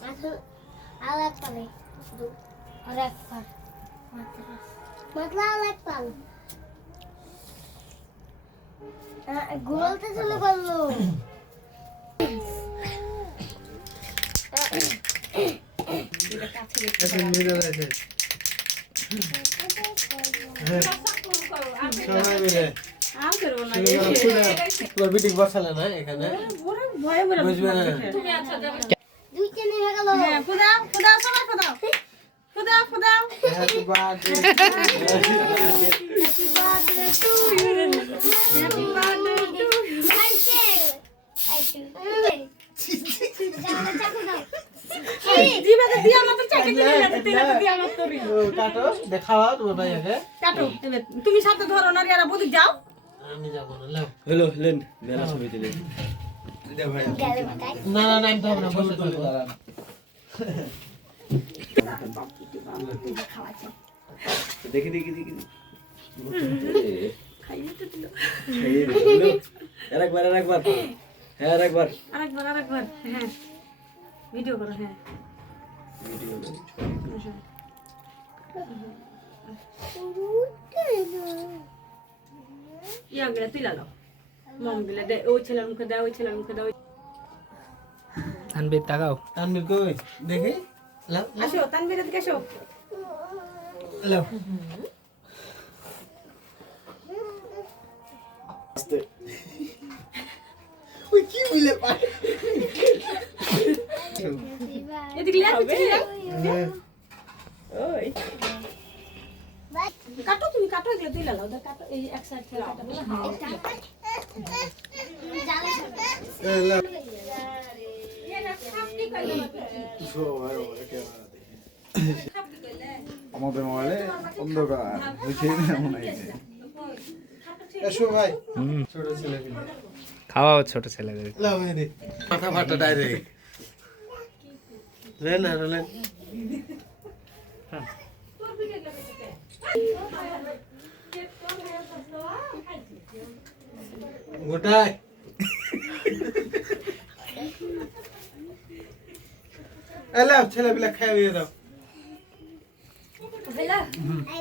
এখন আর এক পারে শুধু আর এক পার মাত্র আর এক পার গোলতে চলে গেল বসালে না এখানে দুইটা নেমে গেল ফুদাও ফুদাও সবাই ফুদাও ফুদাও ফুদাও happy birthday happy birthday to you happy birthday to আইছে জানা চাকু দাও জিবাতে দিয়া মত চাকে দিলে তেলে দিয়া মত তোরি কাটো দেখাও তোমার ভাইয়াকে কাটো এবার তুমি সাথে ধরো না রিয়ারা বদি যাও আমি যাব না লাও হ্যালো লেন মেলা ছবি দিলে গেলে বাটাই না না না আমি তো না বসে থাকবো দেখি দেখি দেখি খাইয়ে তো দিল আরেকবার আরেকবার হ্যাঁ আরেকবার আরেকবার আরেকবার হ্যাঁ ভিডিও করো হ্যাঁ ইয়া গেলে তুই লাগাও মম গেলে দে ওই ছেলের মুখে দাও ওই ছেলের মুখে দাও তানবীর তাকাও তানবীর কই দেখি লাও আসো তানবীর দিকে আসো লাও আস্তে ওই কি বলে পায় এদিকে লে ওই কাটো তুমি কাটো এগুলো তুই লাগাও দে কাটো এই এক সাইড থেকে কাটো হ্যাঁ লাও আমাদের মোবাইলে অন্ধকার বুঝেই না মনে হয় এসো ভাই হুম ছোট ছেলে খাওয়াও ছোট ছেলেদের লাও মেরে মাথা ফাটা ডাইরেক্ট লেন আর লেন গোটাই এলাও ছেলে পিলা খাইয়ে দাও হ্যালো আই